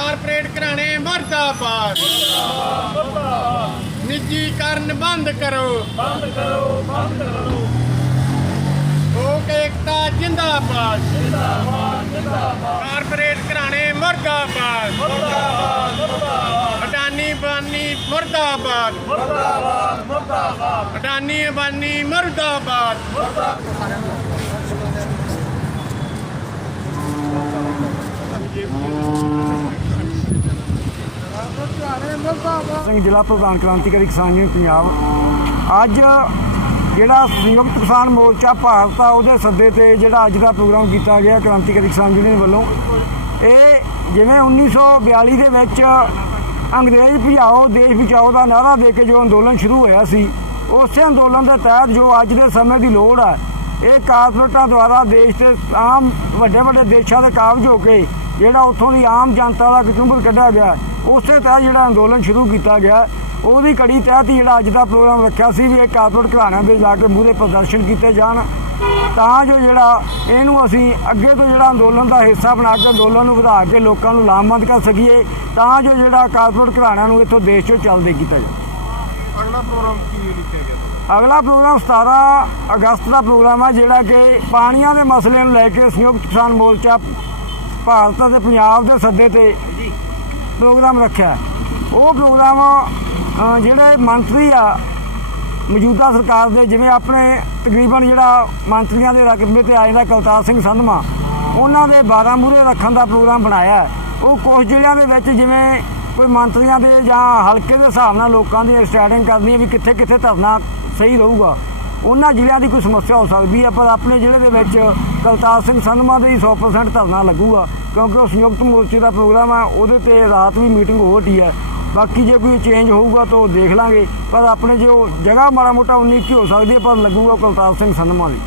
Corporate ਘਰਾਣੇ ਮਰਦਾਬਾਦ। ਨਿੱਜੀਕਰਨ ਬੰਦ ਕਰੋ। ਬੰਦ ਕਰੋ ਬੰਦ ਕਰੋ। ਲੋਕ ਏਕਤਾ ਜਿੰਦਾਬਾਦ। ਜਿੰਦਾਬਾਦ ਜਿੰਦਾਬਾਦ। ਕਾਰਪੋਰੇਟ ਘਰਾਣੇ ਮਰਦਾਬਾਦ। ਮੁਰਦਾਬਾਦ ਮੁਰਦਾਬਾਦ। ਅਡਾਨੀ ਬਾਨੀ ਮਰਦਾਬਾਦ। ਮੁਰਦਾਬਾਦ ਮੁਰਦਾਬਾਦ। ਅਡਾਨੀ ਬਾਨੀ ਮਰਦਾਬਾਦ। ਸਿੰਘ ਜ਼ਿਲ੍ਹਾ ਪ੍ਰਧਾਨ ਕ੍ਰਾਂਤੀਕਾਰੀ ਕਿਸਾਨ ਯੂਨੀਅਨ ਪੰਜਾਬ। ਅੱਜ ਜਿਹੜਾ ਸੰਯੁਕਤ ਕਿਸਾਨ ਮੋਰਚਾ ਭਾਰਤ ਆ ਉਹਦੇ ਸੱਦੇ ਤੇ ਜਿਹੜਾ ਅੱਜ ਦਾ ਪ੍ਰੋਗਰਾਮ ਕੀਤਾ ਗਿਆ ਕ੍ਰਾਂਤੀਕਾਰੀ ਕਿਸਾਨ ਯੂਨੀਅਨ ਵੱਲੋਂ, ਇਹ ਜਿਵੇਂ 1942 ਦੇ ਵਿੱਚ ਅੰਗਰੇਜ਼ ਭਜਾਓ, ਦੇਸ਼ ਬਚਾਓ ਦਾ ਨਾਰਾ ਦੇ ਕੇ ਜੋ ਅੰਦੋਲਨ ਸ਼ੁਰੂ ਹੋਇਆ ਸੀ, ਉਸੇ ਅੰਦੋਲਨ ਦੇ ਤਹਿਤ ਜੋ ਅੱਜ ਦੇ ਸਮੇਂ ਦੀ ਲੋੜ ਹੈ, ਇਹ ਕਾਰਪੋਰੇਟਾਂ ਦੁਆਰਾ ਦੇਸ਼ ਦੇ ਆਮ ਵੱਡੇ ਵੱਡੇ ਦੇਸ਼ਾਂ ਦੇ ਕਾਬਜ ਹੋ ਕੇ ਜਿਹੜਾ ਉੱਥੋਂ ਦੀ ਆਮ ਜਨਤਾ ਦਾ ਕੁਚੁੰਬਰ ਕੱਢਿਆ ਗਿਆ। ਉਸੇ ਤਹਿਤ ਜਿਹੜਾ ਅੰਦੋਲਨ ਸ਼ੁਰੂ ਕੀਤਾ ਗਿਆ ਉਹਦੀ ਕੜੀ ਤਹਿਤ ਹੀ ਜਿਹੜਾ ਅੱਜ ਦਾ ਪ੍ਰੋਗਰਾਮ ਰੱਖਿਆ ਸੀ ਵੀ ਇਹ ਕਾਰਪੋਰੇਟ ਘਰਾਣਿਆਂ ਦੇ ਜਾ ਕੇ ਮੂਹਰੇ ਪ੍ਰਦਰਸ਼ਨ ਕੀਤੇ ਜਾਣ ਤਾਂ ਜੋ ਜਿਹੜਾ ਇਹਨੂੰ ਅਸੀਂ ਅੱਗੇ ਤੋਂ ਜਿਹੜਾ ਅੰਦੋਲਨ ਦਾ ਹਿੱਸਾ ਬਣਾ ਕੇ ਅੰਦੋਲਨ ਨੂੰ ਵਧਾ ਕੇ ਲੋਕਾਂ ਨੂੰ ਲਾਮਬੰਦ ਕਰ ਸਕੀਏ ਤਾਂ ਜੋ ਜਿਹੜਾ ਕਾਰਪੋਰੇਟ ਘਰਾਣਿਆਂ ਨੂੰ ਇੱਥੋਂ ਦੇਸ਼ ਚੋਂ ਚੱਲਦੇ ਕੀਤਾ ਜਾਵੇ। ਅਗਲਾ ਪ੍ਰੋਗਰਾਮ ਕੀ ਲਿਖਿਆ ਗਿਆ ਅਗਲਾ ਪ੍ਰੋਗਰਾਮ 17 ਅਗਸਤ ਦਾ ਪ੍ਰੋਗਰਾਮ ਹੈ ਜਿਹੜਾ ਕਿ ਪਾਣੀਆਂ ਦੇ ਮਸਲੇ ਨੂੰ ਲੈ ਕੇ ਸੰਯੁਕਤ ਕਿਸਾਨ ਮੋਰਚਾ ਭਾਰਤ ਅਤੇ ਪੰਜਾਬ ਦੇ ਸੱਦੇ ਤੇ ਪ੍ਰੋਗਰਾਮ ਰੱਖਿਆ। ਉਹ ਪ੍ਰੋਗਰਾਮ ਜਿਹੜੇ ਮੰਤਰੀ ਆ, ਮੌਜੂਦਾ ਸਰਕਾਰ ਦੇ, ਜਿਵੇਂ ਆਪਣੇ ਤਕਰੀਬਨ ਜਿਹੜਾ ਮੰਤਰੀਆਂ ਦੇ ਰਕਬੇ ਤੇ ਆ ਜਾਂਦਾ ਕਲਤਾਰ ਸਿੰਘ ਸੰਧਮਾ, ਉਹਨਾਂ ਦੇ 12 ਮੂਹਰੇ ਰੱਖਣ ਦਾ ਪ੍ਰੋਗਰਾਮ ਬਣਾਇਆ ਉਹ ਕੁਝ ਜ਼ਿਲ੍ਹਿਆਂ ਦੇ ਵਿੱਚ ਜਿਵੇਂ ਕੋਈ ਮੰਤਰੀਆਂ ਦੇ ਜਾਂ ਹਲਕੇ ਦੇ ਹਿਸਾਬ ਨਾਲ ਲੋਕਾਂ ਦੀ ਸਟੈਟਿੰਗ ਕਰਨੀ ਹੈ ਵੀ ਕਿੱਥੇ ਕਿੱਥੇ ਧਰਨਾ ਸਹੀ ਰਹੂਗਾ। ਉਹਨਾਂ ਜ਼ਿਲ੍ਹਿਆਂ ਦੀ ਕੋਈ ਸਮੱਸਿਆ ਹੋ ਸਕਦੀ ਹੈ, ਪਰ ਆਪਣੇ ਜ਼ਿਲ੍ਹੇ ਦੇ ਵਿੱਚ ਕਲਤਾਰ ਸਿੰਘ ਸੰਧਮਾ ਦੇ ਹੀ 100% ਧਰਨਾ ਲੱਗੂਗਾ, ਕਿਉਂਕਿ ਉਹ ਸੰਯੁਕਤ ਮੋਰਚੇ ਦਾ ਪ੍ਰੋਗਰਾਮ ਹੈ, ਉਹਦੇ ਤੇ ਰਾਤ ਵੀ ਮੀਟਿੰਗ ਹੋ ਰਹੀ ਹੈ। ਬਾਕੀ ਜੇ ਕੋਈ ਚੇਂਜ ਹੋਊਗਾ ਤਾਂ ਉਹ ਦੇਖ ਲਾਂਗੇ, ਪਰ ਆਪਣੇ ਜੋ ਜਗ੍ਹਾ ਮਾੜਾ ਮੋਟਾ 19 ਕੀ ਹੋ ਸਕਦੀ ਹੈ, ਪਰ ਲੱਗੂਗਾ ਕਲਤਾਰ ਸਿੰਘ ਸੰਧਮਾ ਦੀ।